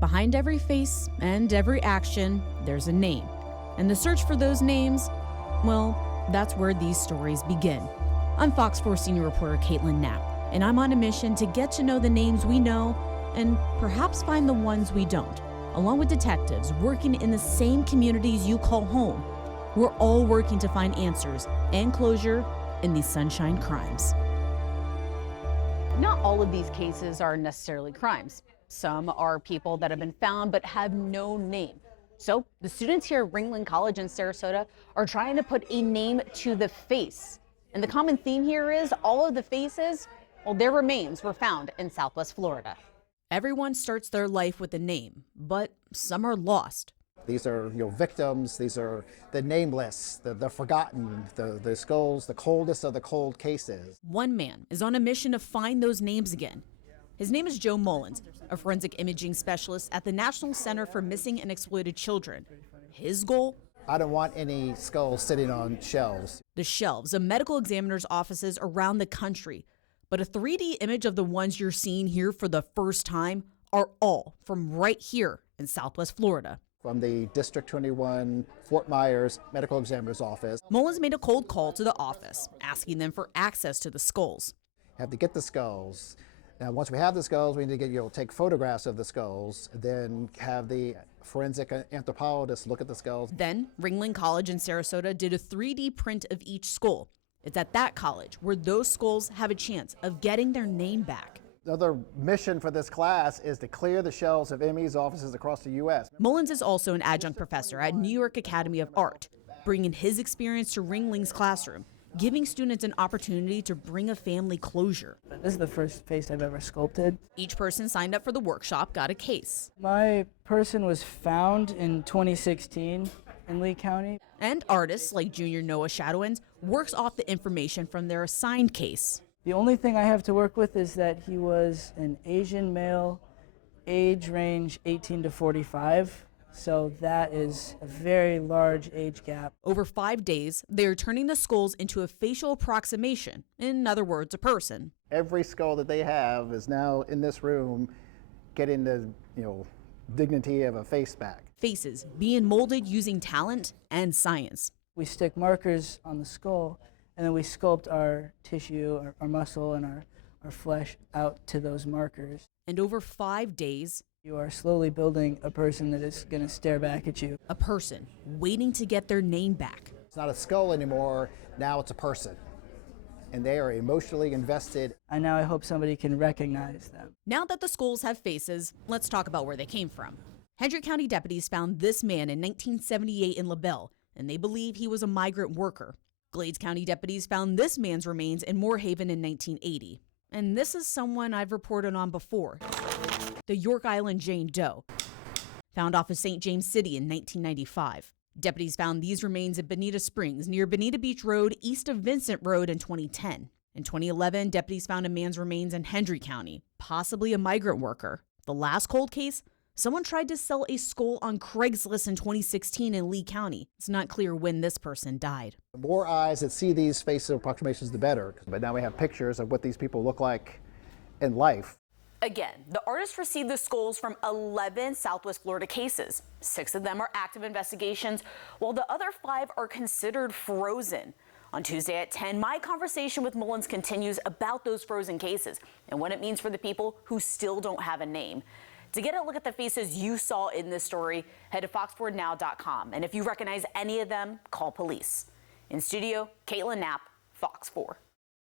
Behind every face and every action, there's a name. And the search for those names, well, that's where these stories begin. I'm Fox 4 senior reporter Kaitlin Knapp, and I'm on a mission to get to know the names we know and perhaps find the ones we don't. Along with detectives working in the same communities you call home, we're all working to find answers and closure in these sunshine crimes. Not all of these cases are necessarily crimes. Some are people that have been found but have no name. So the students here at Ringling College in Sarasota are trying to put a name to the face. And the common theme here is all of the faces, well, their remains were found in Southwest Florida. Everyone starts their life with a name, but some are lost. These are victims, these are the nameless, the forgotten, the skulls, the coldest of the cold cases. One man is on a mission to find those names again. His name is Joe Mullins, a forensic imaging specialist at the National Center for Missing and Exploited Children. His goal? I don't want any skulls sitting on shelves. The shelves of medical examiners' offices around the country. But a 3D image of the ones you're seeing here for the first time are all from right here in Southwest Florida. From the District 21 Fort Myers Medical Examiner's Office. Mullins made a cold call to the office, asking them for access to the skulls. Have to get the skulls. Now, once we have the skulls, we need to take photographs of the skulls, then have the forensic anthropologist look at the skulls. Then, Ringling College in Sarasota did a 3D print of each skull. It's at that college where those skulls have a chance of getting their name back. The other mission for this class is to clear the shelves of ME's offices across the U.S. Mullins is also an adjunct professor at New York Academy of Art, bringing his experience to Ringling's classroom, giving students an opportunity to bring a family closure. This is the first face I've ever sculpted. Each person signed up for the workshop got a case. My person was found in 2016 in Lee County. And artists like junior Noah Shadowins works off the information from their assigned case. The only thing I have to work with is that he was an Asian male, age range 18 to 45. So that is a very large age gap. Over 5 days, they are turning the skulls into a facial approximation. In other words, a person. Every skull that they have is now in this room getting the dignity of a face back. Faces being molded using talent and science. We stick markers on the skull, and then we sculpt our tissue, our muscle, and our flesh out to those markers. And over 5 days, you are slowly building a person that is going to stare back at you. A person waiting to get their name back. It's not a skull anymore, now it's a person. And they are emotionally invested. And now I hope somebody can recognize them. Now that the skulls have faces, let's talk about where they came from. Hendrick County deputies found this man in 1978 in LaBelle, and they believe he was a migrant worker. Glades County deputies found this man's remains in Moorhaven in 1980. And this is someone I've reported on before. The York Island Jane Doe, found off of St. James City in 1995. Deputies found these remains at Bonita Springs near Bonita Beach Road east of Vincent Road in 2010. In 2011, deputies found a man's remains in Hendry County, possibly a migrant worker. The last cold case, someone tried to sell a skull on Craigslist in 2016 in Lee County. It's not clear when this person died. The more eyes that see these facial approximations, the better. But now we have pictures of what these people look like in life. Again, the artist received the skulls from 11 Southwest Florida cases. 6 of them are active investigations, while the other 5 are considered frozen. On Tuesday at 10, my conversation with Mullins continues about those frozen cases and what it means for the people who still don't have a name. To get a look at the faces you saw in this story, head to fox4now.com. And if you recognize any of them, call police. In studio, Kaitlin Knapp, Fox 4.